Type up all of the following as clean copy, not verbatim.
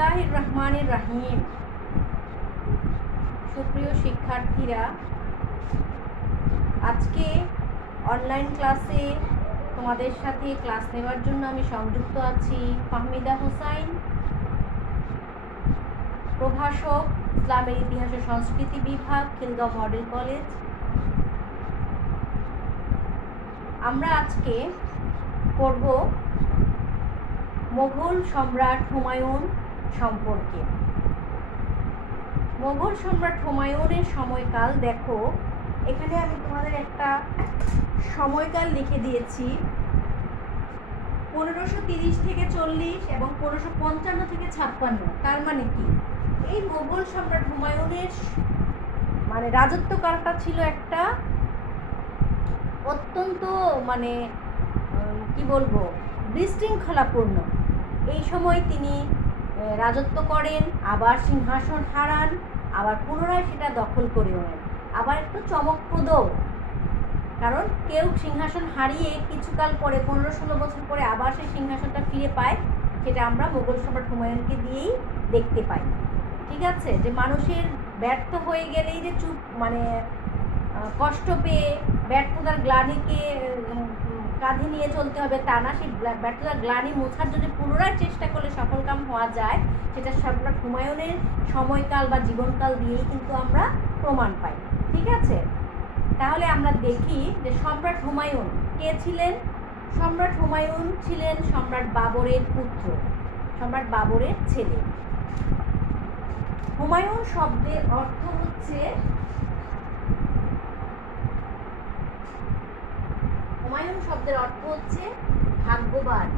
বিসমিল্লাহির রহমানির রহিম। সুপ্রিয় শিক্ষার্থীরা, আজকে অনলাইন ক্লাসে তোমাদের সাথে ক্লাস নেওয়ার জন্য আমি সংযুক্ত আছি ফাহমিদা হোসাইন, প্রভাষক, ইসলামের ইতিহাস ও সংস্কৃতি বিভাগ, খিলগাঁও মডেল কলেজ। আমরা আজকে পড়ব মোগল সম্রাট হুমায়ুন সম্পর্কে। মোগল সম্রাট হুমায়ুনের সময়কাল দেখো, এখানে আমি তোমাদের একটা সময়কাল লিখে দিয়েছি। 1530 থেকে 40 এবং 1555 থেকে 56। তার মানে কি, এই মোগল সম্রাট হুমায়ুনের রাজত্বকালটা ছিল একটা অত্যন্ত কি বলবো, বিশৃঙ্খলাপূর্ণ। এই সময় তিনি রাজত্ব করেন, আবার সিংহাসন হারান, আবার পুনরায় সেটা দখল করে নেন। আবার একটু চমকপ্রদ, কারণ কেউ সিংহাসন হারিয়ে কিছুকাল পরে 15-16 বছর পরে আবার সেই সিংহাসনটা ফিরে পায়, সেটা আমরা মোগল সম্রাট হুমায়ুনকে দিয়েই দেখতে পাই। ঠিক আছে, যে মানুষের ব্যর্থ হয়ে গেলেই যে কষ্ট পেয়ে ব্যর্থতার গ্লানিকে কাঁধে নিয়ে চলতে হবে তা না, সেই ব্যর্থতার গ্লানি মোছার জন্য পুনরায় চেষ্টা করলে সফলকাম হওয়া যায়, সেটা সম্রাট হুমায়ুনের সময়কাল বা জীবনকাল দিয়েই কিন্তু আমরা প্রমাণ পাই। ঠিক আছে, তাহলে আমরা দেখি যে সম্রাট হুমায়ুন কে ছিলেন। সম্রাট হুমায়ুন ছিলেন সম্রাট বাবরের পুত্র, সম্রাট বাবরের ছেলে। হুমায়ুন শব্দের অর্থ হচ্ছে, হুমায়ুন শব্দের অর্থ হচ্ছে ভাগ্যবান।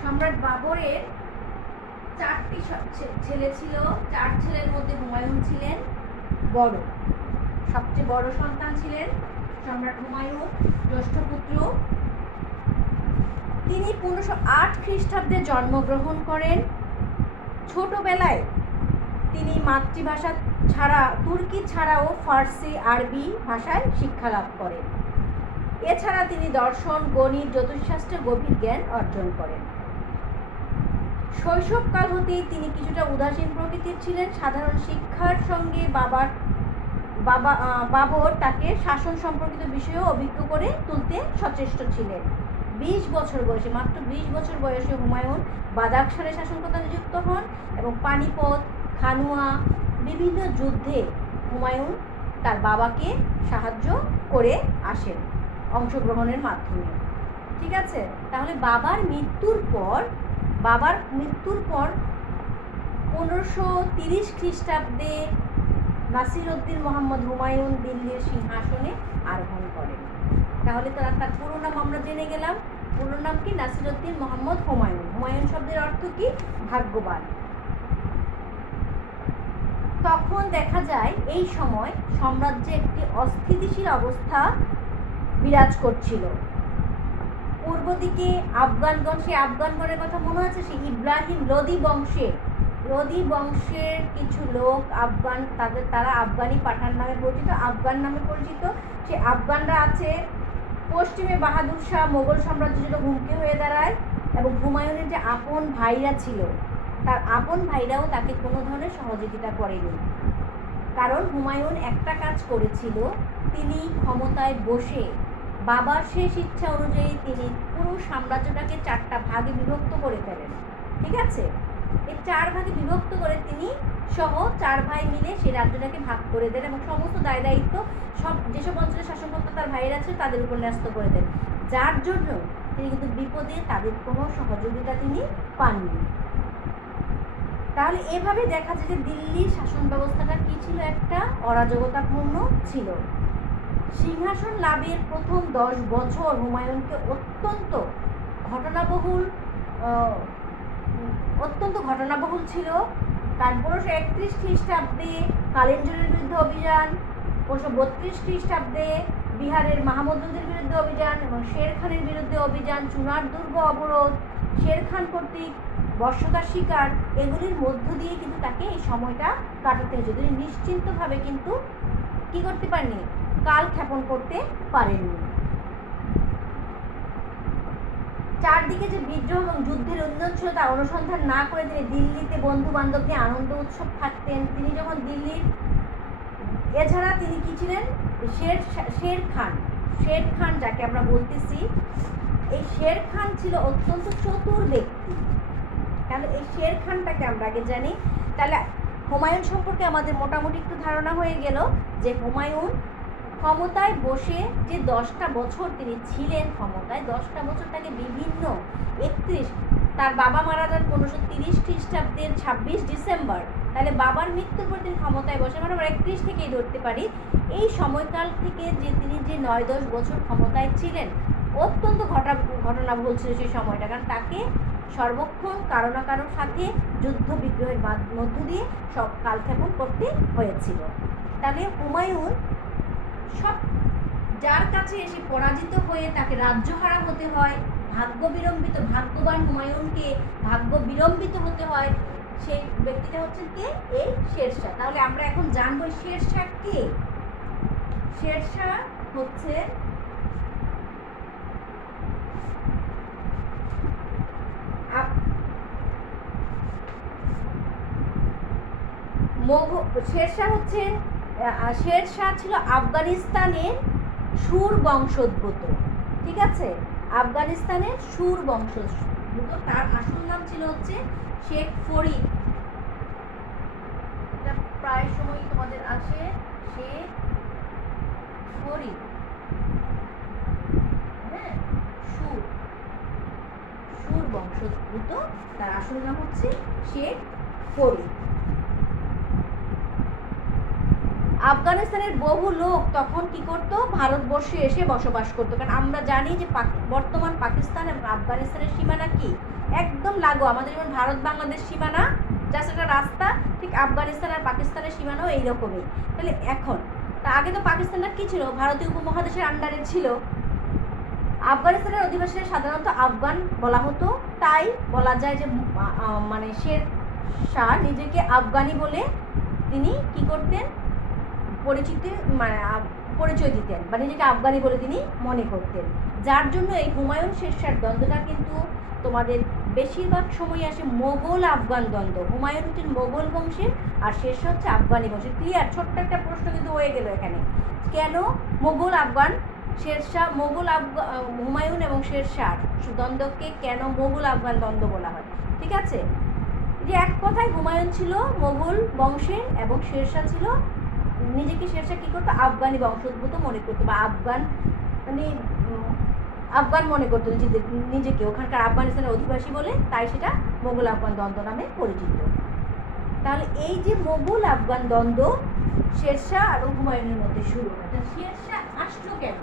সম্রাট বাবরের 4টি ছেলে ছিল, 4 ছেলের মধ্যে হুমায়ুন ছিলেন বড়, সবচেয়ে বড় সন্তান ছিলেন সম্রাট হুমায়ুন, জ্যেষ্ঠ পুত্র। তিনি 1508 খ্রিস্টাব্দে জন্মগ্রহণ করেন। ছোটবেলায় তিনি মাতৃভাষা ছাড়া তুর্কি ছাড়াও ফার্সি, আরবি ভাষায় শিক্ষা লাভ করেন। এছাড়া তিনি দর্শন, গণিত, জ্যোতিষশাস্ত্রে গভীর জ্ঞান অর্জন করেন। শৈশবকাল হতেই তিনি কিছুটা উদাসীন প্রকৃতির ছিলেন। সাধারণ শিক্ষার সঙ্গে বাবর তাকে শাসন সম্পর্কিত বিষয়েও অভিজ্ঞ করে তুলতে সচেষ্ট ছিলেন। 20 বছর বয়সে, মাত্র 20 বছর বয়সে হুমায়ুন বাদাখশানে শাসনকর্তা নিযুক্ত হন এবং পানিপথ, খানুয়া বিভিন্ন যুদ্ধে হুমায়ুন তার বাবাকে সাহায্য করে আসেন অংশগ্রহণের মাধ্যমে। ঠিক আছে, তাহলে বাবার মৃত্যুর পর 1530 খ্রিস্টাব্দে নাসিরউদ্দিন মোহাম্মদ হুমায়ুন দিল্লির সিংহাসনে আরোহণ করেন। তাহলে তার পুরো নাম আমরা জেনে গেলাম। পুরো নাম কি? নাসিরউদ্দিন মোহাম্মদ হুমায়ুন। হুমায়ুন শব্দের অর্থ কি? ভাগ্যবান। তখন দেখা যায় এই সময় সাম্রাজ্যে একটি অস্থিতিশীল অবস্থা বিরাজ করছিল। পূর্ব দিকে আফগানগণ, সেই আফগানগণের কথা মনে আছে, সেই ইব্রাহিম লোদি বংশের কিছু লোক আফগান, তারা আফগানি পাঠান নামে পরিচিত, আফগান নামে পরিচিত। সেই আফগানরা আছে। পশ্চিমে বাহাদুর শাহ মোগল সাম্রাজ্যের জন্য হুমকি হয়ে দাঁড়ায় এবং হুমায়ুনের যে আপন ভাইরা ছিল, তার আপন ভাইরাও তাকে কোনো ধরনের সহযোগিতা করেনি। কারণ হুমায়ুন একটা কাজ করেছিল, তিনি ক্ষমতায় বসে বাবার শেষ ইচ্ছা অনুযায়ী তিনি পুরো সাম্রাজ্যটাকে 4টা ভাগে বিভক্ত করে ফেলেন। ঠিক আছে, এই 4 ভাগে বিভক্ত করে তিনি সহ 4 ভাই মিলে সেই রাজ্যটাকে ভাগ করে দেন এবং সমস্ত দায় দায়িত্ব যেসব অঞ্চলে শাসনকর্তা তার ভাইয়েরা ছিল তাদের উপর ন্যস্ত করে দেন, যার জন্য তিনি কিন্তু বিপদে তাদের কোনো সহযোগিতা তিনি পাননি। তাহলে এভাবে দেখা যায় যে দিল্লির শাসন ব্যবস্থাটা কি ছিল? একটা অরাজকতাপূর্ণ ছিল। সিংহাসন লাভের প্রথম 10 বছর হুমায়ুনকে অত্যন্ত ঘটনাবহুল ছিল। তার 1531 খ্রিস্টাব্দে কালিঞ্জরের বিরুদ্ধে অভিযান, 1532 খ্রিস্টাব্দে বিহারের মাহমুদুদের বিরুদ্ধে অভিযান এবং শের খানের বিরুদ্ধে অভিযান, চুনার দুর্গ অবরোধ, শের খান কর্তৃক বর্ষতার শিকার, এগুলির মধ্য দিয়ে কিন্তু তাকে এই সময়টা কাটাতে হয়েছে। তিনি নিশ্চিন্তভাবে কিন্তু কি করতে পারেননি? কাল ক্ষেপণ করতে পারেননি। চারদিকে যে বিদ্রোহ এবং যুদ্ধের উন্নয়ন ছিল তা অনুসন্ধান না করে তিনি দিল্লিতে বন্ধু বান্ধব নিয়ে আনন্দ উৎসব থাকতেন। তিনি যখন দিল্লির, এছাড়া তিনি কি ছিলেন, শের খান যাকে আমরা বলতেছি, এই শের খান ছিল অত্যন্ত চতুর ব্যক্তি। তাহলে এই শের খানটাকে আমরা আগে জানি। তাহলে হুমায়ুন সম্পর্কে আমাদের মোটামুটি একটু ধারণা হয়ে গেল যে হুমায়ুন ক্ষমতায় বসে যে 10টা বছর তিনি ছিলেন ক্ষমতায়, 10টা বছর তাকে বিভিন্ন 31, তার বাবা মারা যান 1530 খ্রিস্টাব্দের 26 ডিসেম্বর। তাহলে বাবার মৃত্যুর পর তিনি ক্ষমতায় বসে, মানে আমরা 31 থেকেই ধরতে পারি। এই সময়কাল থেকে যে তিনি যে 9-10 বছর ক্ষমতায় ছিলেন, অত্যন্ত ঘটনাবহুল ছিল সেই সময়টা, কারণ তাকে সর্বক্ষণ কারো না কারোর সাথে যুদ্ধ বিগ্রহের মধ্য দিয়ে সব কালক্ষেপণ করতে হয়েছিল। তাহলে হুমায়ুন সব যার কাছে এসে পরাজিত হয়ে তাকে রাজ্যহারা হতে হয়, ভাগ্যবান হুমায়ুনকে ভাগ্য বিড়ম্বিত হতে হয়, সেই ব্যক্তিটা হচ্ছেন কে, এই শেরশাহ। তাহলে আমরা এখন জানবো শেরশাহ কে। শেরশাহ হচ্ছে শেরশাহ ছিল আফগানিস্তানের সুর বংশোদ্ভূত। ঠিক আছে, আফগানিস্তানের সুর বংশোদ্ভূত। তার আসল নাম ছিল হচ্ছে শেখ ফরিদ। এটা প্রায় সময় তোমাদের আসে, শেখ ফরিদ। হ্যাঁ, সুর বংশোদ্ভূত। তার আসল নাম হচ্ছে শেখ ফরিদ। আফগানিস্তানের বহু লোক তখন কি করত, ভারতবর্ষে এসে বসবাস করত। কারণ আমরা জানি যে বর্তমান পাকিস্তান এবং আফগানিস্তানের সীমানা কি একদম লাগো, আমাদের যেমন ভারত বাংলাদেশ সীমানা জাস্ট একটা রাস্তা, ঠিক আফগানিস্তান আর পাকিস্তানের সীমানাও এইরকমই। তাহলে এখন আগে তো পাকিস্তানটা কি ছিল, ভারতীয় উপমহাদেশের আন্ডারে ছিল। আফগানিস্তানের অধিবাসীরা সাধারণত আফগান বলা হতো, তাই বলা যায় যে মানে শের শাহ নিজেকে আফগানি বলে তিনি কি করতেন, পরিচয় দিতেন, বা নিজেকে আফগানি বলে তিনি মনে করতেন। যার জন্য এই হুমায়ুন শেরশাহর দ্বন্দ্বটা কিন্তু তোমাদের বেশিরভাগ সময় আসে মোগল আফগান দ্বন্দ্ব। হুমায়ুন হচ্ছেন মোগল বংশের আর শেরশাহ হচ্ছে আফগানি বংশের। ক্লিয়ার? ছোট্ট একটা প্রশ্ন কিন্তু হয়ে গেল এখানে, কেন মোগল আফগান শেরশাহ, হুমায়ুন এবং শেরশাহ দ্বন্দ্বকে কেন মোগল আফগান দ্বন্দ্ব বলা হয়? ঠিক আছে, যে এক কথায় হুমায়ুন ছিল মোগল বংশের এবং শেরশাহ ছিল, নিজেকে শেরশাহ কী করতো, আফগানি বংশোদ্ভূত মনে করতো, বা আফগান মনে করতো নিজেকে, ওখানকার আফগানিস্তানের অধিবাসী বলে, তাই সেটা মোগল আফগান দ্বন্দ্ব নামে পরিচিত। তাহলে এই যে মোগল আফগান দ্বন্দ্ব শেরশাহ এবং হুমায়ুনের মধ্যে শুরু হয়। শেরশাহ আসলো কেন,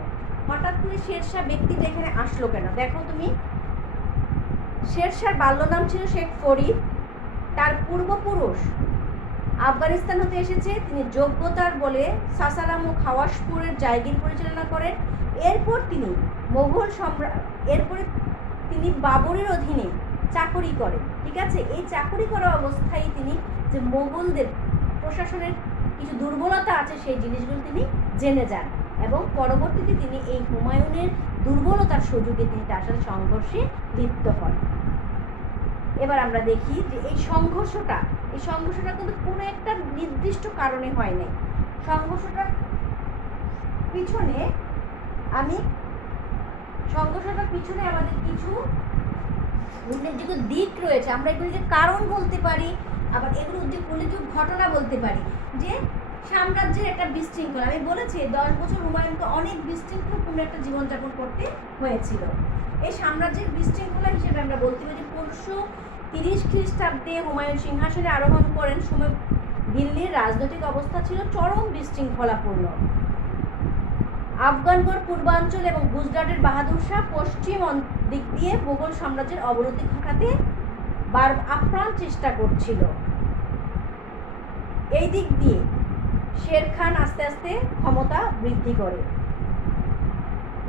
হঠাৎ করে শেরশাহ ব্যক্তিটা এখানে আসলো কেন? দেখো তুমি, শেরশাহর বাল্য নাম ছিল শেখ ফরিদ। তার পূর্বপুরুষ আফগানিস্তান হতে এসেছে। তিনি যোগ্যতার বলে সাসারাম ও খাওয়াসপুরের জায়গির পরিচালনা করেন। এরপর তিনি এরপরে তিনি বাবরের অধীনে চাকরি করেন। ঠিক আছে, এই চাকরি করা অবস্থায় তিনি যে মোগলদের প্রশাসনের কিছু দুর্বলতা আছে সেই জিনিসগুলো তিনি জেনে যান, এবং পরবর্তীতে তিনি এই হুমায়ুনের দুর্বলতার সুযোগে তিনি তার সাথে সংঘর্ষে লিপ্ত হন। এবার আমরা দেখি যে এই সংঘর্ষটা কিন্তু কোনো একটা নির্দিষ্ট কারণে হয় নাই। সংঘর্ষটার পিছনে আমাদের কিছু উল্লেখযোগ্য দিক রয়েছে। আমরা এগুলিকে কারণ বলতে পারি, আবার এগুলো উল্লেখযোগ্য ঘটনা বলতে পারি। যে সাম্রাজ্যের একটা বিশৃঙ্খলা, আমি বলেছি 10 বছর হুমায়ুনকে অনেক বিশৃঙ্খলপূর্ণ একটা জীবনযাপন করতে হয়েছিল। এই সাম্রাজ্যের বিশৃঙ্খলা হিসেবে আমরা বলতে পারি যে 1530 খ্রিস্টাব্দে হুমায়ুন সিংহাসনে আরোহণ করেন সময় দিল্লির রাজনৈতিক অবস্থা ছিল চরম বিশৃঙ্খলাপূর্ণ। আফগানগড় পূর্বাঞ্চল এবং গুজরাটের বাহাদুর শাহ পশ্চিম দিক দিয়ে মোগল সাম্রাজ্যের অবনতি ঘটাতে আপ্রাণ চেষ্টা করছিল। এই দিক দিয়ে শের খান আস্তে আস্তে ক্ষমতা বৃদ্ধি করে।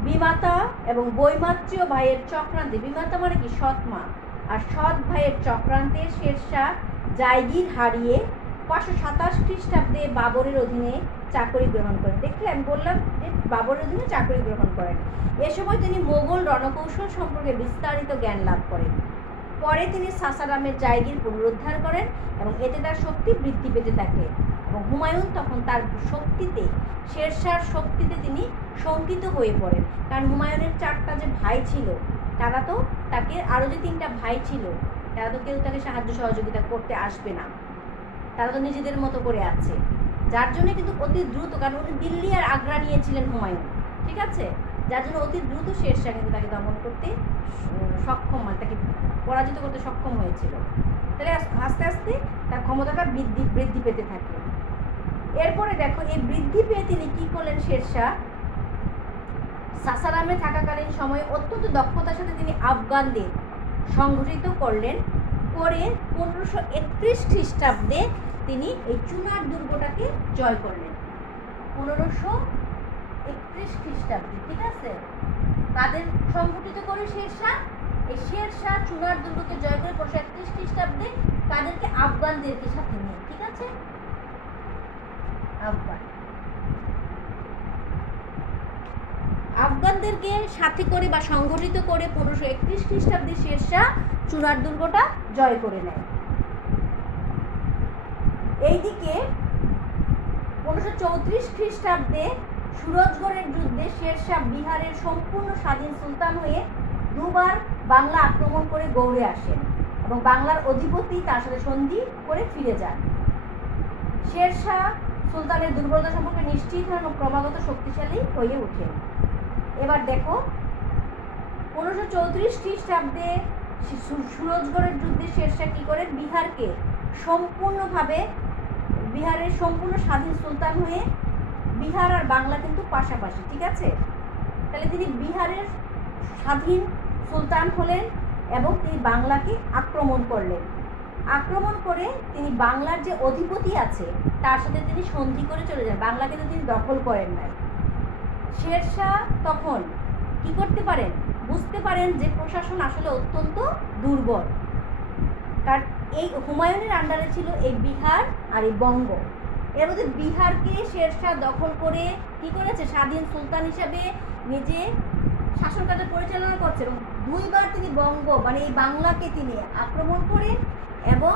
বিমাতা এবং বৈমাত্রীয় ভাইয়ের চক্রান্তে, বিমাতা মানে কি সৎ মা, আর সৎ ভাইয়ের চক্রান্তে শেরশাহ জায়গির হারিয়ে 527 খ্রিস্টাব্দে বাবরের অধীনে চাকরি গ্রহণ করেন। দেখলে আমি বললাম যে বাবরের অধীনে চাকরি গ্রহণ করেন। এ সময় তিনি মোগল রণকৌশল সম্পর্কে বিস্তারিত জ্ঞান লাভ করেন। পরে তিনি সাসারামের জায়গির পুনরুদ্ধার করেন এবং এতে তার শক্তি বৃদ্ধি পেতে থাকে এবং হুমায়ুন তখন তার শক্তিতে, শেরশাহর শক্তিতে তিনি শঙ্কিত হয়ে পড়েন। কারণ হুমায়ুনের 4টা যে ভাই ছিল, তারা তো তাকে, আরও যে 3টা ভাই ছিল, তারা তো কেউ তাকে সাহায্য সহযোগিতা করতে আসবে না, তারা তো নিজেদের মতো করে আছে। যার জন্য কিন্তু অতি দ্রুত, কারণ উনি দিল্লি আর আগ্রা নিয়েছিলেন হুমায়ুন, ঠিক আছে, যার জন্য অতি দ্রুত শেরশাহ কিন্তু তাকে দমন করতে সক্ষম, মানে তাকে পরাজিত করতে সক্ষম হয়েছিল। তাহলে আস্তে আস্তে তার ক্ষমতাটা বৃদ্ধি পেতে থাকে। এরপরে দেখো, এই বৃদ্ধি পেয়ে তিনি কি করলেন, শেরশাহ সাসারামে থাকাকালীন সময়ে অত্যন্ত দক্ষতার সাথে তিনি আফগানদের সংগঠিত করলেন। করে 1531 খ্রিস্টাব্দে তিনি এই চুনার দুর্গটাকে জয় করলেন। 1531 খ্রিস্টাব্দে, ঠিক আছে, তাদের সংগঠিত করে শেরশাহ, এই শেরশাহ চুনার দুর্গকে জয় করে 1531 খ্রিস্টাব্দে তাদেরকে আফগানদেরকে সাথে নিয়ে, ঠিক আছে, আফগানদেরকে সাথে করে বা সংগঠিত করে 1531 খ্রিস্টাব্দে শেরশাহ চুনার দুর্গটা জয় করে নেয়। এইদিকে 1534 খ্রিস্টাব্দে সুরজগড়ের যুদ্ধে শেরশাহ বিহারের সম্পূর্ণ স্বাধীন সুলতান হয়ে দুবার বাংলা আক্রমণ করে গৌড়ে আসেন এবং বাংলার অধিপতি তার সাথে সন্ধি করে ফিরে যান। শেরশাহ সুলতানের দুর্বলতা সম্পর্কে নিশ্চিত হন এবং ক্রমাগত শক্তিশালী হয়ে ওঠেন। এবার দেখো, 1534 খ্রিস্টাব্দে সুরজগড়ের যুদ্ধে শেরশাহ কী করেন, বিহারের সম্পূর্ণ স্বাধীন সুলতান হয়ে, বিহার আর বাংলা কিন্তু পাশাপাশি, ঠিক আছে, তাহলে তিনি বিহারের স্বাধীন সুলতান হলেন এবং তিনি বাংলাকে আক্রমণ করলেন। আক্রমণ করে তিনি বাংলার যে অধিপতি আছে তার সাথে তিনি সন্ধি করে চলে যান, বাংলাকে তো তিনি দখল করেন নাই। শেরশাহ তখন কি করতে পারেন, বুঝতে পারেন যে প্রশাসন আসলে অত্যন্ত দুর্বল, কারণ এই হুমায়ুনের আন্ডারে ছিল এই বিহার আর এই বঙ্গ। এর মধ্যে বিহারকে শেরশাহ দখল করে কি করেছে, স্বাধীন সুলতান হিসাবে নিজে শাসন কার্য পরিচালনা করছে এবং 2বার তিনি বঙ্গ, মানে এই বাংলাকে তিনি আক্রমণ করেন এবং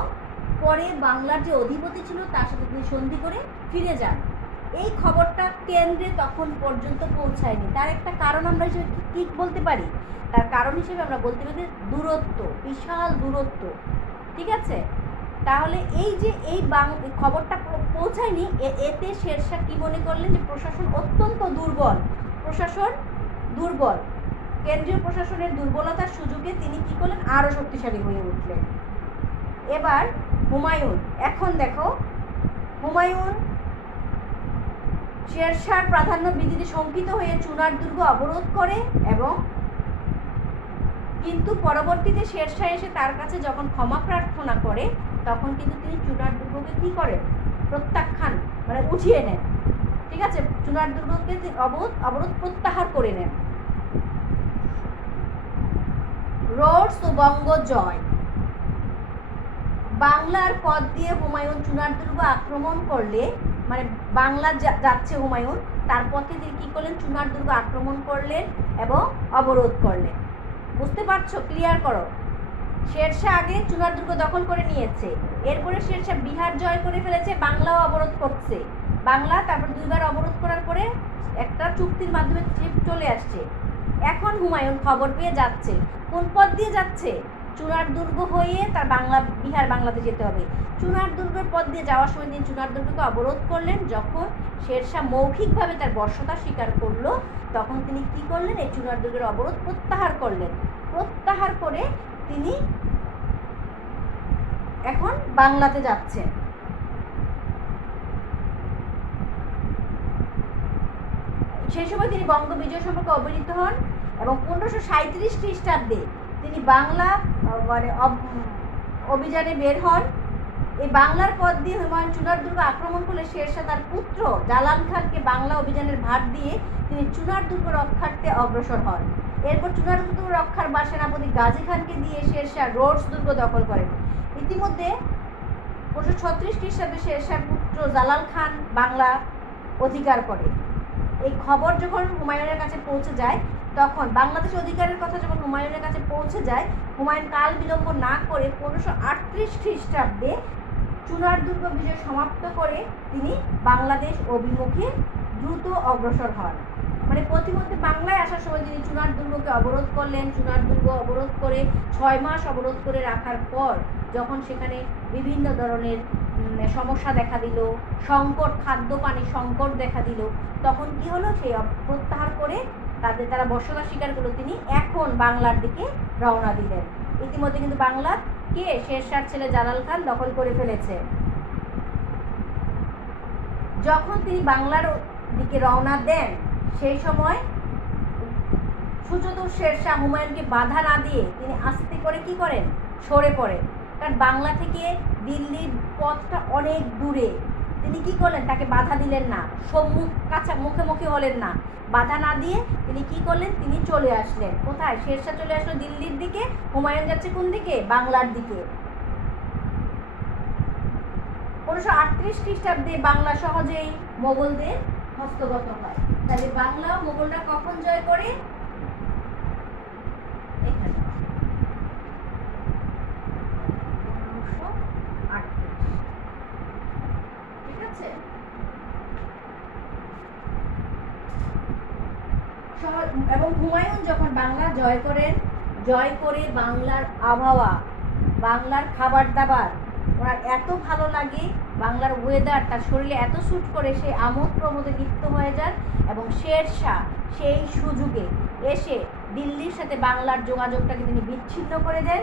পরে বাংলার যে অধিপতি ছিল তার সাথে তিনি সন্ধি করে ফিরে যান। এই খবরটা কেন্দ্রে তখন পর্যন্ত পৌঁছায়নি। তার একটা কারণ আমরা হিসেবে কি বলতে পারি, তার কারণ হিসেবে আমরা বলতে পারি দূরত্ব, বিশাল দূরত্ব, ঠিক আছে। তাহলে এই যে এই খবরটা পৌঁছায়নি, এতে শেরশাহ কি মনে করলেন যে প্রশাসন অত্যন্ত দুর্বল, কেন্দ্রীয় প্রশাসনের দুর্বলতার সুযোগে তিনি কি করলেন, আরও শক্তিশালী হয়ে উঠলেন। এবার হুমায়ুন, এখন দেখো, হুমায়ুন শেরশাহর প্রাধান্য বৃদ্ধিতে শঙ্কিত হয়ে চুনার দুর্গ অবরোধ করে এবং কিন্তু পরবর্তীতে শেরশাহ এসে তার কাছে যখন ক্ষমা প্রার্থনা করে তখন কিন্তু তিনি চুনার দুর্গকে কি করেন, প্রত্যাখ্যান, মানে উঠিয়ে নেন, ঠিক আছে, চুনার দুর্গকে অবরোধ প্রত্যাহার করে নেন। রোডস ও বঙ্গ জয়। বাংলার পথ দিয়ে হুমায়ুন চুনার দুর্গ আক্রমণ করলে, মানে বাংলা যাচ্ছে হুমায়ুন, তার পথে তিনি কী করলেন, চুনার দুর্গ আক্রমণ করলেন এবং অবরোধ করলেন। বুঝতে পারছো, ক্লিয়ার করো। শেরশাহ আগে চুনার দুর্গ দখল করে নিয়েছে, এরপরে শেরশাহ বিহার জয় করে ফেলেছে, বাংলাও অবরোধ করছে, বাংলা তারপর 2বার অবরোধ করার পরে একটা চুক্তির মাধ্যমে চলে আসছে। এখন হুমায়ুন খবর পেয়ে যাচ্ছে, কোন পথ দিয়ে যাচ্ছে, চুনার দুর্গ হয়ে তার বিহার বাংলাতে যেতে হবে। চুনার দুর্গের পথ দিয়ে যাওয়ার সময় তিনি চুনার দুর্গকে অবরোধ করলেন। যখন শেরশাহ মৌখিকভাবে তার বর্ষতা স্বীকার করলো তখন তিনি কি করলেন, এই চুনার দুর্গের অবরোধ প্রত্যাহার করলেন। প্রত্যাহার করে তিনি এখন বাংলাতে যাচ্ছেন। সেই সময় তিনি বঙ্গ বিজয় সম্পর্কে অবহিত হন এবং 1537 খ্রিস্টাব্দে তিনি বাংলা মানে অভিযানে বের হন। এই বাংলার পথ দিয়ে হুমায়ুন চুনার দুর্গ আক্রমণ করলে শেরশাহ তার পুত্র জালান খানকে বাংলা অভিযানের ভার দিয়ে তিনি চুনার দুর্গ রক্ষার্থে অগ্রসর হন। এরপর চুনার দুর্গ রক্ষার বা সেনাপতি গাজী খানকে দিয়ে শেরশাহ রোডস দুর্গ দখল করেন। ইতিমধ্যে 1536 খ্রিস্টাব্দে শেরশাহর পুত্র জালাল খান বাংলা অধিকার করে। এই খবর যখন হুমায়ুনের কাছে পৌঁছে যায়, তখন বাংলাদেশ অধিকারের কথা যখন হুমায়ুনের কাছে পৌঁছে যায়, হুমায়ুন কাল বিলম্ব না করে 1538 খ্রিস্টাব্দে চুনার দুর্গ বিজয় সমাপ্ত করে তিনি বাংলাদেশ অভিমুখে দ্রুত অগ্রসর হন। মানে প্রতিমধ্যে বাংলায় আসার সময় তিনি চুনার দুর্গকে অবরোধ করলেন। চুনার দুর্গ অবরোধ করে 6 মাস অবরোধ করে রাখার পর যখন সেখানে বিভিন্ন ধরনের সমস্যা দেখা দিল, সংকট, খাদ্য পানি সংকট দেখা দিল, তখন কি হলো, সেই প্রত্যাহার করে তারা বর্ষতা স্বীকার করলো। তিনি এখন বাংলার দিকে রওনা দিলেন। ইতিমধ্যে কিন্তু বাংলা কে শেরশাহর ছেলে জালাল খান দখল করে ফেলেছে। যখন তিনি বাংলার দিকে রওনা দেন, সেই সময় সুচতুর শেরশাহ হুমায়ুনকে বাধা না দিয়ে তিনি আস্তে করে কি করেন, সরে পড়েন। কারণ বাংলা থেকে দিল্লির পথটা অনেক দূরে। তিনি কি করলেন, তাকে বাধা দিলেন না, মুখে হলেন না, বাধা না দিয়ে তিনি কি করলেন, তিনি চলে আসলেন কোথায়, শেরশাহ চলে আসলো দিল্লির দিকে, হুমায়ুন যাচ্ছে কোন দিকে, বাংলার দিকে। 1538 খ্রিস্টাব্দে বাংলা সহজেই মোগলদের হস্তগত হয়। তাহলে বাংলা মোগলরা কখন জয় করে, এখানে 1538। ঠিক আছে। এবং হুমায়ুন যখন বাংলা জয় করেন, জয় করে বাংলার আবহাওয়া, বাংলার খাবার দাবার ওনার এত ভালো লাগে, বাংলার ওয়েদার তার শরীরে এত স্যুট করে, সে আমোদ প্রমোদে লিপ্ত হয়ে যান। এবং শেরশাহ সেই সুযোগে এসে দিল্লির সাথে বাংলার যোগাযোগটাকে তিনি বিচ্ছিন্ন করে দেন।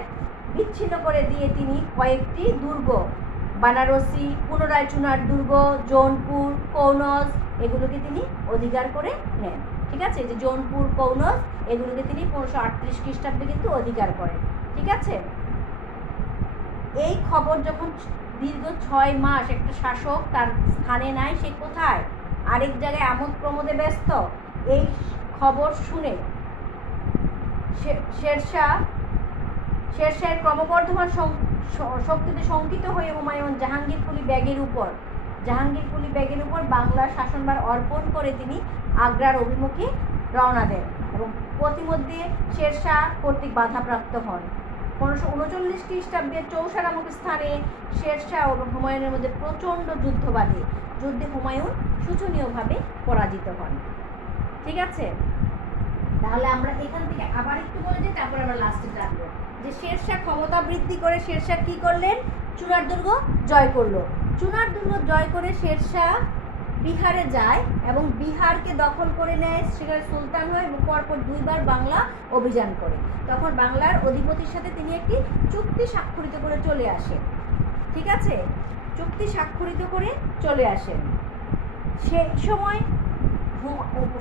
বিচ্ছিন্ন করে দিয়ে তিনি কয়েকটি দুর্গ, বানারসি, পুনরায় চুনার দুর্গ, জৌনপুর, কনৌজ, এগুলোকে তিনি অধিকার করে নেন। ঠিক আছে, যে জৌনপুর, কনৌজ, এগুলোকে তিনি 1538 খ্রিস্টাব্দে কিন্তু অধিকার করেন। ঠিক আছে। এই খবর যখন দীর্ঘ 6 মাস একটা শাসক তার স্থানে নাই, সে কোথায়, আরেক জায়গায় আমোদ প্রমোদে ব্যস্ত, এই খবর শুনে শেরশাহের ক্রমবর্ধমান শক্তিতে শঙ্কিত হয়ে হুমায়ুন জাহাঙ্গীর কুলি বেগের উপর বাংলার শাসনভার অর্পণ করে তিনি আগ্রার অভিমুখে রওনা দেন এবং প্রতিমধ্যে শেরশাহ কর্তৃক বাধাপ্রাপ্ত হন। 1539 খ্রিস্টাব্দে চৌসা নামক স্থানে শেরশাহ ও হুমায়ুনের মধ্যে প্রচণ্ড যুদ্ধ বাধে। যুদ্ধে হুমায়ুন শোচনীয়ভাবে পরাজিত হন। ঠিক আছে। তাহলে আমরা এখান থেকে আবার একটু বলে দিই, তারপর আমরা লাস্টে জানবো যে শেরশাহ ক্ষমতা বৃদ্ধি করে শেরশাহ কি করলেন, চুনার দুর্গ জয় করলো। চুনার দুর্গ জয় করে শেরশাহ বিহারে যায় এবং বিহারকে দখল করে নেয়, সেখানে সুলতান হয় এবং পরপর 2 বার বাংলা অভিযান করে। তখন বাংলার অধিপতির সাথে তিনি একটি চুক্তি স্বাক্ষরিত করে চলে আসেন। ঠিক আছে, চুক্তি স্বাক্ষরিত করে চলে আসেন। সেই সময়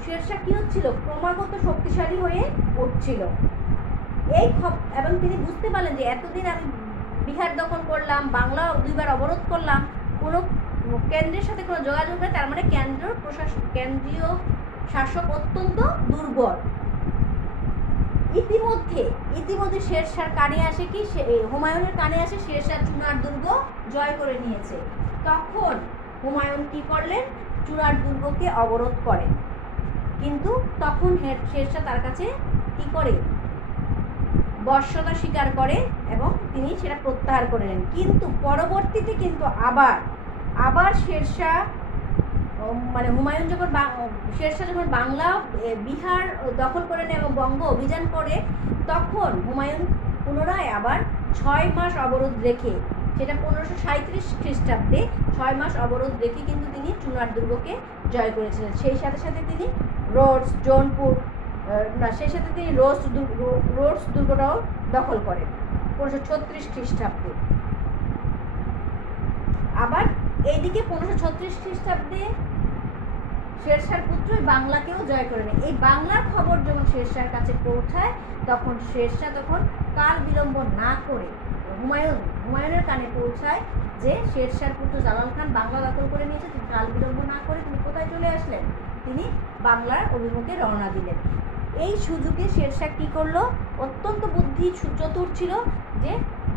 শেরশাহ কি হচ্ছিল, ক্রমাগত শক্তিশালী হয়ে উঠছিল। এবং তিনি বুঝতে পারলেন যে এতদিন আমি বিহার দখল করলাম, বাংলা 2 বার অবরোধ করলাম, কোনো কেন্দ্রের সাথে কোনো যোগাযোগ নেই, তার মানে কেন্দ্রীয় শাসক অত্যন্ত দুর্বল। ইতিমধ্যে শেরশাহর কানে আসে কি, হুমায়ুনের কানে আসে শেরশাহ চুনার দুর্গ জয় করে নিয়েছে। তখন হুমায়ুন কি করলেন, চুনার দুর্গকে অবরোধ করেন। কিন্তু তখন শেরশাহ তার কাছে কি করে, বর্ষতা স্বীকার করে এবং তিনি সেটা প্রত্যাহার করে নেন। কিন্তু পরবর্তীতে কিন্তু আবার শেরশাহ মানে হুমায়ুন শেরশাহ যখন বাংলা বিহার দখল করে নেয় এবং বঙ্গ অভিযান করে, তখন হুমায়ুন পুনরায় আবার 6 মাস অবরোধ রেখে, সেটা 1537 খ্রিস্টাব্দে 6 মাস অবরোধ রেখে কিন্তু তিনি চুনার দুর্গকে জয় করেছিলেন। সেই সাথে সাথে তিনি রোডস দুর্গটাও দখল করেন 1536 খ্রিস্টাব্দে। আবার এইদিকে 1536 খ্রিস্টাব্দে শেরশাহর পুত্র বাংলাকেও জয় করে নেয়। এই বাংলার খবর যখন শেরশাহর কাছে পৌঁছায়, তখন শেরশাহ কাল বিলম্ব না করে হুমায়ুনের কানে পৌঁছায় যে শেরশাহর পুত্র জালাল খান বাংলা দখল করে নিয়েছে। তিনি কাল বিলম্ব না করে তিনি কোথায় চলে আসলেন, তিনি বাংলার অভিমুখে রওনা দিলেন। এই সুযোগে শেরশাহ কি করলো, অত্যন্ত বুদ্ধি চতুর ছিল, যে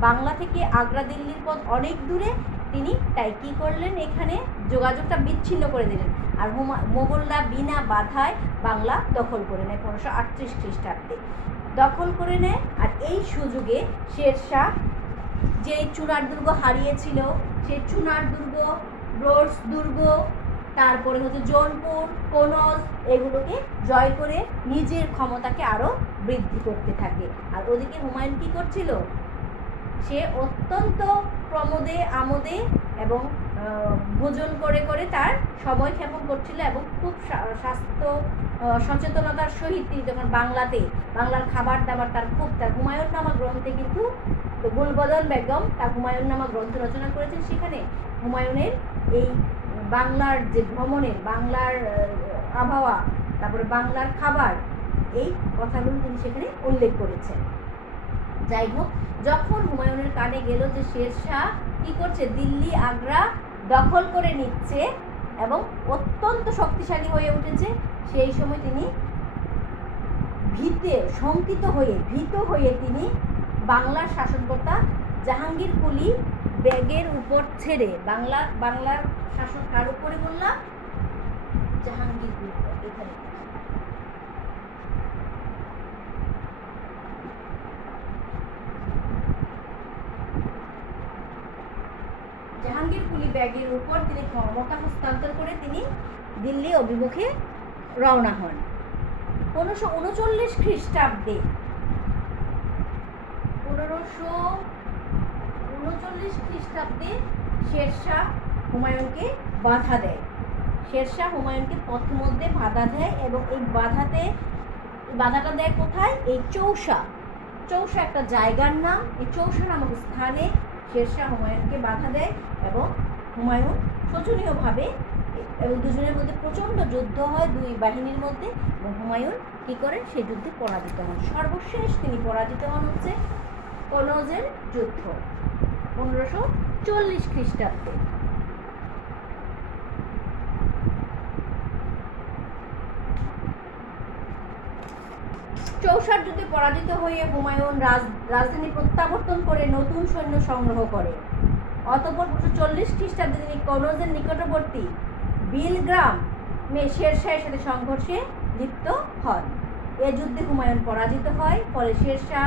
বাংলা থেকে আগ্রা দিল্লির পথ অনেক দূরে, তিনি তাই কী করলেন, এখানে যোগাযোগটা বিচ্ছিন্ন করে দিলেন। আর মোগলরা বিনা বাধায় বাংলা দখল করে নেয় 1538 খ্রিস্টাব্দে দখল করে নেয়। আর এই সুযোগে শেরশাহ যেই চুনার দুর্গ হারিয়েছিল, সেই চুনার দুর্গ, ব্রোডস দুর্গ, তারপরে হচ্ছে জৌনপুর, কনৌজ, এগুলোকে জয় করে নিজের ক্ষমতাকে আরও বৃদ্ধি করতে থাকে। আর ওদিকে হুমায়ুন কী করছিল, সে অত্যন্ত প্রমোদে আমোদে এবং ভোজন করে করে তার সময় ক্ষেপণ করছিল এবং খুব স্বাস্থ্য সচেতনতার সহিত তিনি যখন বাংলার খাবার দাবার তার হুমায়ুন নামা গ্রন্থে কিন্তু গুলবদন বেগম তার হুমায়ুন নামা গ্রন্থ রচনা করেছেন। সেখানে হুমায়ুনের এই বাংলার যে ভ্রমণের, বাংলার আবহাওয়া, তারপরে বাংলার খাবার, এই কথাগুলো তিনি সেখানে উল্লেখ করেছেন। যাই হোক, যখন হুমায়ুনের কানে গেল যে শেরশাহ কী করছে, দিল্লি আগ্রা দখল করে নিচ্ছে এবং অত্যন্ত শক্তিশালী হয়ে উঠেছে, সেই সময় তিনি ভীত হয়ে তিনি বাংলার শাসনকর্তা জাহাঙ্গীর কুলি বেগের উপর ছেড়ে বাংলার শাসন কার উপরে বললাম, জাহাঙ্গীর কুলি। এখানে জাহাঙ্গীর কুলি বেগের উপর তিনি ক্ষমতা হস্তান্তর করে তিনি দিল্লি অভিমুখে রওনা হন। 1539 খ্রিস্টাব্দে 1539 খ্রিস্টাব্দে শেরশাহ হুমায়ুনকে বাধা দেয়। শেরশাহ হুমায়ুনকে পথমধ্যে বাধা দেয় এবং এই বাধাটা দেয় কোথায়, এই চৌসা একটা জায়গার নাম। এই চৌসা নামক স্থানে শেরশাহ হুমায়ুনকে বাধা দেয় এবং হুমায়ুন শোচনীয়ভাবে, এবং দুজনের মধ্যে প্রচণ্ড যুদ্ধ হয় দুই বাহিনীর মধ্যে, এবং হুমায়ুন কী করেন, সেই যুদ্ধে পরাজিত হন। সর্বশেষ তিনি পরাজিত হন হচ্ছে কনৌজের যুদ্ধ 1540 খ্রিস্টাব্দে। চৌসার যুদ্ধে পরাজিত হয়ে হুমায়ুন রাজধানী প্রত্যাবর্তন করে নতুন সৈন্য সংগ্রহ করে। অতঃপর 1540 খ্রিস্টাব্দে তিনি কনৌজের নিকটবর্তী বিলগ্রামে শেরশাহের সাথে সংঘর্ষে লিপ্ত হন। এ যুদ্ধে হুমায়ুন পরাজিত হয়। ফলে শেরশাহ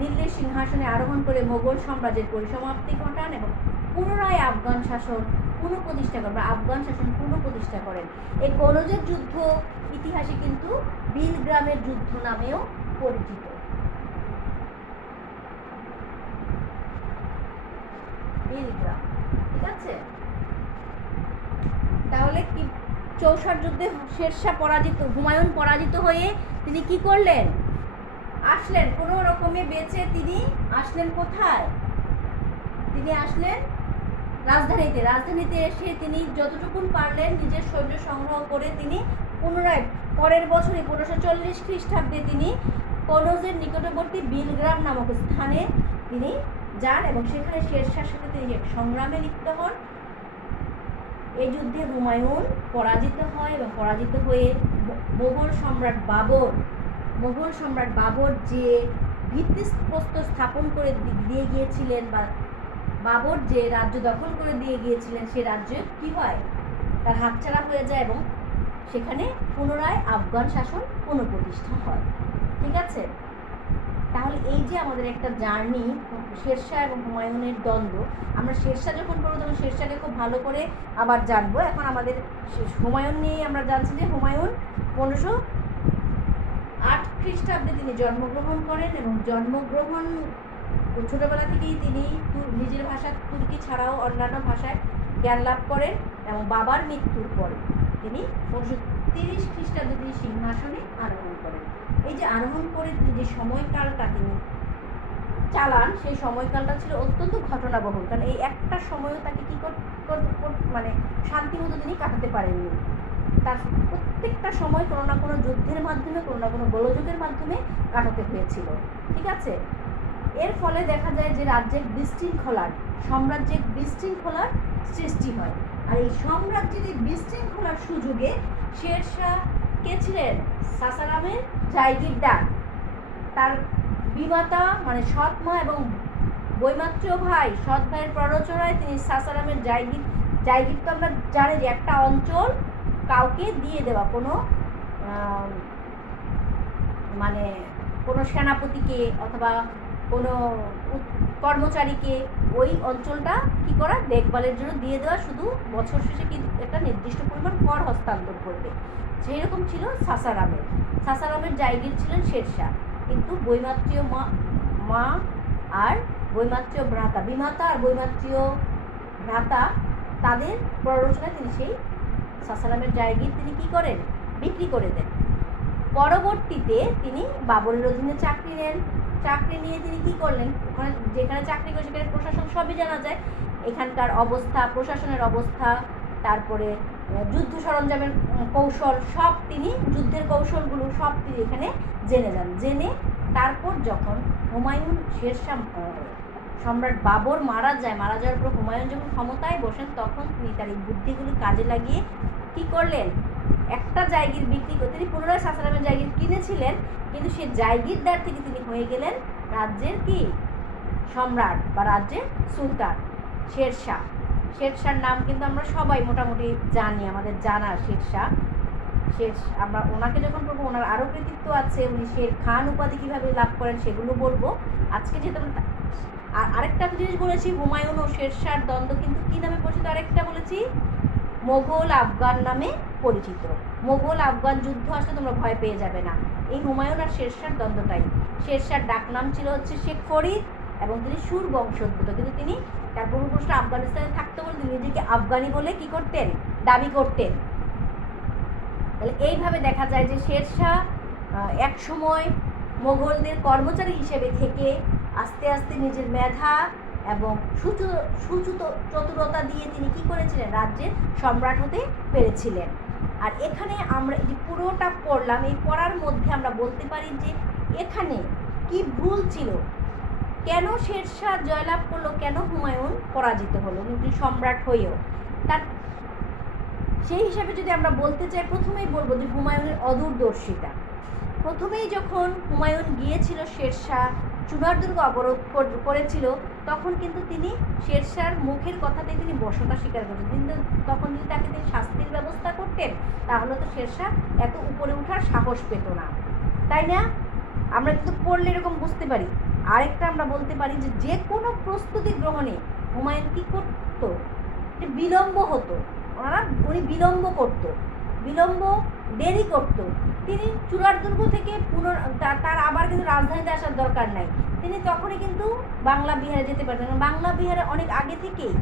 দিল্লির সিংহাসনে আরোহণ করে মোগল সাম্রাজ্যের পরিসমাপ্তি ঘটান এবং পুনরায় আফগান শাসন পুনঃপ্রতিষ্ঠা করেন। এই কনৌজের যুদ্ধ ইতিহাসে কিন্তু বিলগ্রামের যুদ্ধ নামেও পরিচিত। বিলগ্রাম, ঠিক আছে। তাহলে কি চৌসার যুদ্ধে হুমায়ুন পরাজিত হয়ে তিনি কি করলেন, আসলেন কোনো রকমে বেঁচে, তিনি আসলেন কোথায়, তিনি আসলেন রাজধানীতে এসে তিনি যতটুকুন পারলেন নিজের সৈন্য সংগ্রহ করে তিনি পুনরায় পরের বছরই 1540 খ্রিস্টাব্দে তিনি কনৌজের নিকটবর্তী বিলগ্রাম নামক স্থানে তিনি যান এবং সেখানে শেরশাহর সাথে তিনি সংগ্রামে লিপ্ত হন। এই যুদ্ধে হুমায়ুন পরাজিত হয় এবং পরাজিত হয়ে মোগল সম্রাট বাবর যে ভিত্তিপ্রস্তর স্থাপন করে দিয়ে গিয়েছিলেন, বা বাবর যে রাজ্য দখল করে দিয়ে গিয়েছিলেন, সে রাজ্য কি হয়, তার হাতছাড়া হয়ে যায় এবং সেখানে পুনরায় আফগান শাসন পুনঃপ্রতিষ্ঠা হয়। ঠিক আছে। তাহলে এই যে আমাদের একটা জার্নি, শেরশাহ এবং হুমায়ুনের দ্বন্দ্ব, আমরা শেরশাহ যখন পড়বো তখন শেরশাহকে খুব ভালো করে আবার জানবো। এখন আমাদের হুমায়ুন নিয়ে আমরা জানছি যে হুমায়ুন 1508 খ্রিস্টাব্দে তিনি জন্মগ্রহণ করেন এবং ছোটবেলা থেকেই তিনি নিজের ভাষা তুর্কি ছাড়াও অন্যান্য ভাষায় জ্ঞান লাভ করেন এবং বাবার মৃত্যুর পরে তিনি 1530 খ্রিস্টাব্দে তিনি সিংহাসনে আরোহণ করেন। এই যে আরোহণ করে তিনি যে সময়কালটা তিনি চালান, সেই সময়কালটা ছিল অত্যন্ত ঘটনাবহুল, কারণ এই একটা সময়ও তাকে কি মানে শান্তিমতো তিনি কাটাতে পারেননি। তার প্রত্যেকটা সময় কোনো না কোনো যুদ্ধের মাধ্যমে, কোনো না কোনো গোলযোগের মাধ্যমে কাটাতে হয়েছিল। ঠিক আছে। এর ফলে দেখা যায় যে সাম্রাজ্যের বিশৃঙ্খলার সৃষ্টি হয়। আর এই সাম্রাজ্যের এই বিশৃঙ্খলার সুযোগে শেরশাহ কে ছিলেন, সাসারামের জায়গিরদার, তার বিমাতা মানে সৎ মা এবং বৈমাত্র ভাই সৎ ভাইয়ের প্ররোচনায় তিনি সাসারামের জায়গির তো আমরা জানি যে একটা অঞ্চল কাউকে দিয়ে দেওয়া, কোনো মানে কোনো সেনাপতিকে অথবা কোনো কর্মচারীকে ওই অঞ্চলটা কি করা, দেখভালের জন্য দিয়ে দেওয়া, শুধু বছর শেষে কিন্তু একটা নির্দিষ্ট পরিমাণ কর হস্তান্তর করবে। সেই রকম ছিল সাসারামের জায়গির ছিলেন শেরশাহ, কিন্তু বৈমাত্রীয় মা আর বৈমাত্রীয় ভ্রাতা, বিমাতা আর বৈমাত্রীয় ভ্রাতা, তাদের প্ররোচনায় তিনি সেই সাসারামের জায়গির তিনি কি করেন, বিক্রি করে দেন। পরবর্তীতে তিনি বাবরের অধীনে চাকরি নেন। চাকরি নিয়ে তিনি কি করলেন, ওখানে যেখানে চাকরি করে সেখানে প্রশাসন সবই জানা যায়, এখানকার অবস্থা, প্রশাসনের অবস্থা, তারপরে যুদ্ধ সরঞ্জামের কৌশল, সব তিনি যুদ্ধের কৌশলগুলো সব তিনি এখানে জেনে যান। জেনে তারপর যখন হুমায়ুন শেরশাহ সম্রাট বাবর মারা যাওয়ার পর হুমায়ুন যখন ক্ষমতায় বসেন, তখন তিনি তার এই বুদ্ধিগুলি কাজে লাগিয়ে কি করলেন, একটা জায়গির বিক্রি করে তিনি পুনরায় সাসারামের জায়গির কিনেছিলেন, কিন্তু সেই জায়গিরদার থেকে তিনি হয়ে গেলেন রাজ্যের কি সম্রাট বা রাজ্যের সুলতান শেরশাহর নাম কিন্তু আমরা সবাই মোটামুটি জানি, আমাদের জানা আমরা ওনাকে যখন পড়বো ওনার আরও কৃতিত্ব আছে, উনি শের খান উপাধি কীভাবে লাভ করেন সেগুলো বলবো আজকে। যেহেতু আর আরেকটা জিনিস বলেছি, হুমায়ুন ও শেরশাহর দ্বন্দ্ব কিন্তু কী নামে পরিচিত, আরেকটা বলেছি মোগল আফগান নামে পরিচিত। মোগল আফগান যুদ্ধ আসলে তোমরা ভয় পেয়ে যাবে না, এই হুমায়ুন আর শেরশাহর দ্বন্দ্বটাই। শেরশাহর ডাকনাম ছিল হচ্ছে শেখ ফরিদ এবং তিনি সুর বংশোদ্ভূত, কিন্তু তিনি তার পূর্বপুরুষরা আফগানিস্তানে থাকতে বলে তিনি নিজেকে আফগানি বলে কি করতেন, দাবি করতেন। তাহলে এইভাবে দেখা যায় যে শেরশাহ এক সময় মোগলদের কর্মচারী হিসেবে থেকে আস্তে আস্তে নিজের মেধা এবং চতুরতা দিয়ে তিনি কি করেছিলেন, রাজ্যের সম্রাট হতে পেরেছিলেন। আর এখানে আমরা এই পুরোটা পড়লাম, এই পড়ার মধ্যে আমরা বলতে পারি যে এখানে কি ভুল ছিল, কেন শেরশাহ জয়লাভ করলো, কেন হুমায়ুন পরাজিত হলো সম্রাট হয়েও। তার সেই হিসাবে যদি আমরা বলতে চাই, প্রথমেই বলবো যে হুমায়ুনের অদূরদর্শিতা। প্রথমেই যখন হুমায়ুন গিয়েছিল শেরশাহ চুনারদুর্গ অবরোধ করেছিল, তখন কিন্তু তিনি শেরশাহর মুখের কথাতে তিনি বশতা স্বীকার করেছেন, কিন্তু তখন যদি তাকে তিনি শাস্তির ব্যবস্থা করতেন তাহলে তো শেরশাহ এত উপরে ওঠার সাহস পেত না, তাই না? আমরা কিন্তু পড়লে এরকম বুঝতে পারি। আরেকটা আমরা বলতে পারি যে যে কোনো প্রস্তুতি গ্রহণে হুমায়ুন কী করতো, বিলম্ব হতো, উনি দেরি করত। তিনি চুনারদুর্গ থেকে তার আবার কিন্তু রাজধানীতে আসার দরকার নাই, তিনি তখনই কিন্তু বাংলা বিহারে যেতে পারতেন। বাংলা বিহারে অনেক আগে থেকেই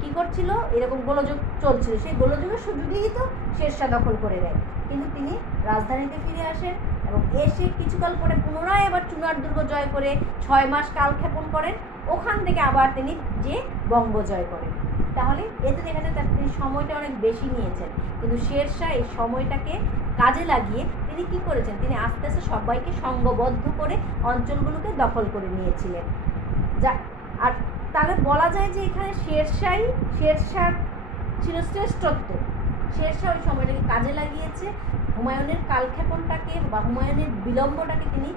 কী করছিল, এরকম গোলযোগ চলছিল, সেই গোলযোগের সুযোগেই তো শেরশাহ দখল করে নেয়। কিন্তু তিনি রাজধানীতে ফিরে আসেন এবং এসে কিছুকাল পরে পুনরায় আবার চুনারদুর্গ জয় করে 6 মাস কালক্ষেপণ করেন, ওখান থেকে আবার তিনি যে বঙ্গ জয় করেন। তাহলে এতে দেখা যায় তিনি সময়টা অনেক বেশি নিয়েছেন, কিন্তু শেরশাহ এই সময়টাকে কাজে লাগিয়ে তিনি কি করেছেন, তিনি আস্তে আস্তে সবাইকে সংঘবদ্ধ করে অঞ্চলগুলোকে দখল করে নিয়েছিলেন। আর তাহলে বলা যায় যে এখানে শেরশাহ ছিল শ্রেষ্ঠত্ব। শেরশাহ ওই সময়টাকে কাজে লাগিয়েছে, হুমায়ুনের কালক্ষেপণটাকে বা হুমায়ুনের বিলম্বটাকে তিনি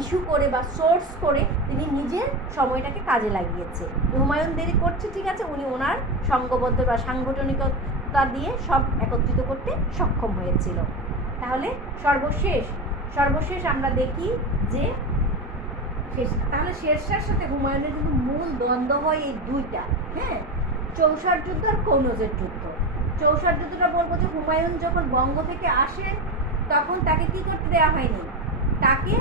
ইস্যু করে বা সোর্স করে তিনি নিজের সময়টাকে কাজে লাগিয়েছে। হুমায়ুন দেরি করছে, ঠিক আছে, উনি ওনার সংঘবদ্ধ বা সাংগঠনিকতা দিয়ে সব একত্রিত করতে সক্ষম হয়েছিল। তাহলে সর্বশেষ আমরা দেখি যে তাহলে শেরশাহর সাথে হুমায়ুনের কিন্তু মূল দ্বন্দ্ব হয় এই দুইটা, হ্যাঁ, চৌসার যুদ্ধ আর কনৌজের যুদ্ধ। চৌসার যুদ্ধটা বলবো যে হুমায়ুন যখন বঙ্গ থেকে আসেন তখন তাকে কি করতে দেওয়া হয়নি, তাকে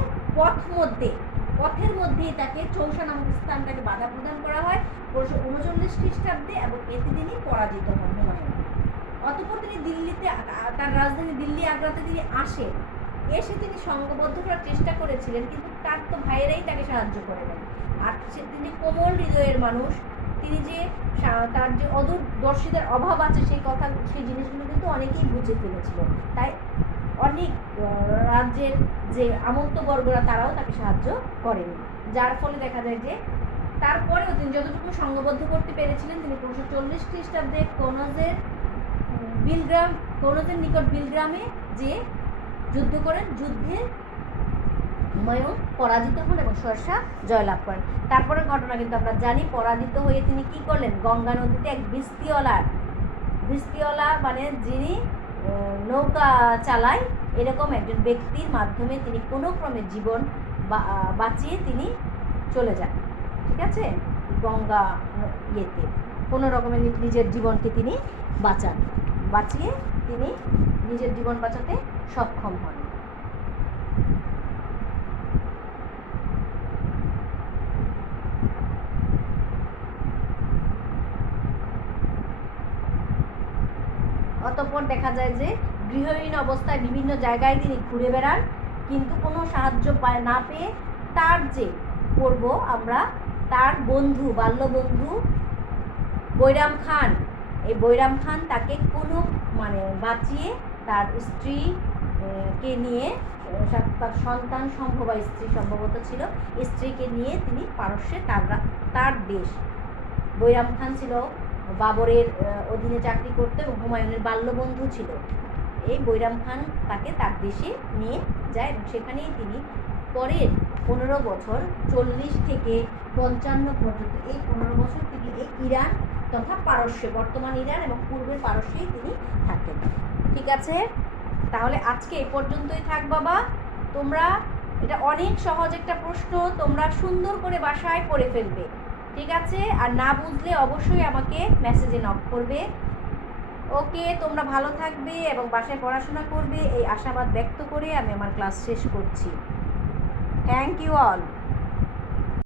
পথের মধ্যেই তাকে চৌসা নামক স্থানটাকে বাধা প্রদান করা হয় 1939 খ্রিস্টাব্দে, এবং এতে তিনি পরাজিত হন হুমায়ুন। অতঃপর তিনি দিল্লিতে, তার রাজধানী দিল্লি আগ্রাতে তিনি আসেন, এসে তিনি সংঘবদ্ধ করার চেষ্টা করেছিলেন, কিন্তু তার তো ভাইয়েরাই তাকে সাহায্য করে দেন। আর তিনি কোমল হৃদয়ের মানুষ, তিনি যে তার যে অদূরদর্শিতার অভাব আছে সেই জিনিসগুলো কিন্তু অনেকেই বুঝে ফেলেছিল, তাই অনেক রাজ্যের যে আমন্তবর্গরা তারাও তাকে সাহায্য করেনি, যার ফলে দেখা যায় যে তারপরেও তিনি যতটুকু সংঘবদ্ধ করতে পেরেছিলেন, তিনি 1940 খ্রিস্টাব্দে কনৌজের নিকট বিলগ্রামে যে যুদ্ধ করেন, যুদ্ধে হুমায়ুন পরাজিত হন এবং শেরশাহ জয়লাভ করেন। তারপরের ঘটনা কিন্তু আমরা জানি, পরাজিত হয়ে তিনি কি করলেন, গঙ্গা নদীতে এক বৃষ্টিওয়ালা মানে যিনি নৌকা চালায় এরকম একজন ব্যক্তির মাধ্যমে তিনি কোনো ক্রমে জীবন বাঁচিয়ে তিনি চলে যান। ঠিক আছে, গঙ্গা ইয়েতে কোনো রকমের নিজের জীবনকে তিনি বাঁচিয়ে তিনি নিজের জীবন বাঁচাতে সক্ষম হন। অতঃপর দেখা যায় যে গৃহহীন অবস্থায় বিভিন্ন জায়গায় তিনি ঘুরে বেড়ান, কিন্তু কোনো সাহায্য না পেয়ে তার যে পড়ব আমরা, তার বন্ধু, বাল্যবন্ধু বৈরাম খান, এই বৈরাম খান তাকে কোনো মানে বাঁচিয়ে তার স্ত্রীকে নিয়ে, তার সন্তান সম্ভব স্ত্রী সম্ভবত ছিল, স্ত্রীকে নিয়ে তিনি পারস্যে তার দেশ, বৈরাম খান ছিল বাবরের অধীনে চাকরি করতে এবং হুমায়ুনের বাল্যবন্ধু ছিল। এই বৈরাম খান তাকে তার দেশে নিয়ে যায় এবং সেখানেই তিনি পরের 15 বছর 40 থেকে 55 পর্যন্ত, এই 15 বছর তিনি এই ইরান তথা পারস্যে, বর্তমান ইরান এবং পূর্বের পারস্যেই তিনি থাকেন। ঠিক আছে, তাহলে আজকে এই পর্যন্তই থাক বাবা। তোমরা এটা অনেক সহজ একটা প্রশ্ন, তোমরা সুন্দর করে বাসায় পড়ে ফেলবে। ঠিক আছে, আর না বুঝলে অবশ্যই আমাকে মেসেজে নক করবে। ওকে, তোমরা ভালো থাকবে এবং বাসায় পড়াশোনা করবে এই আশাবাদ ব্যক্ত করে আমি আমার ক্লাস শেষ করছি। Thank you all.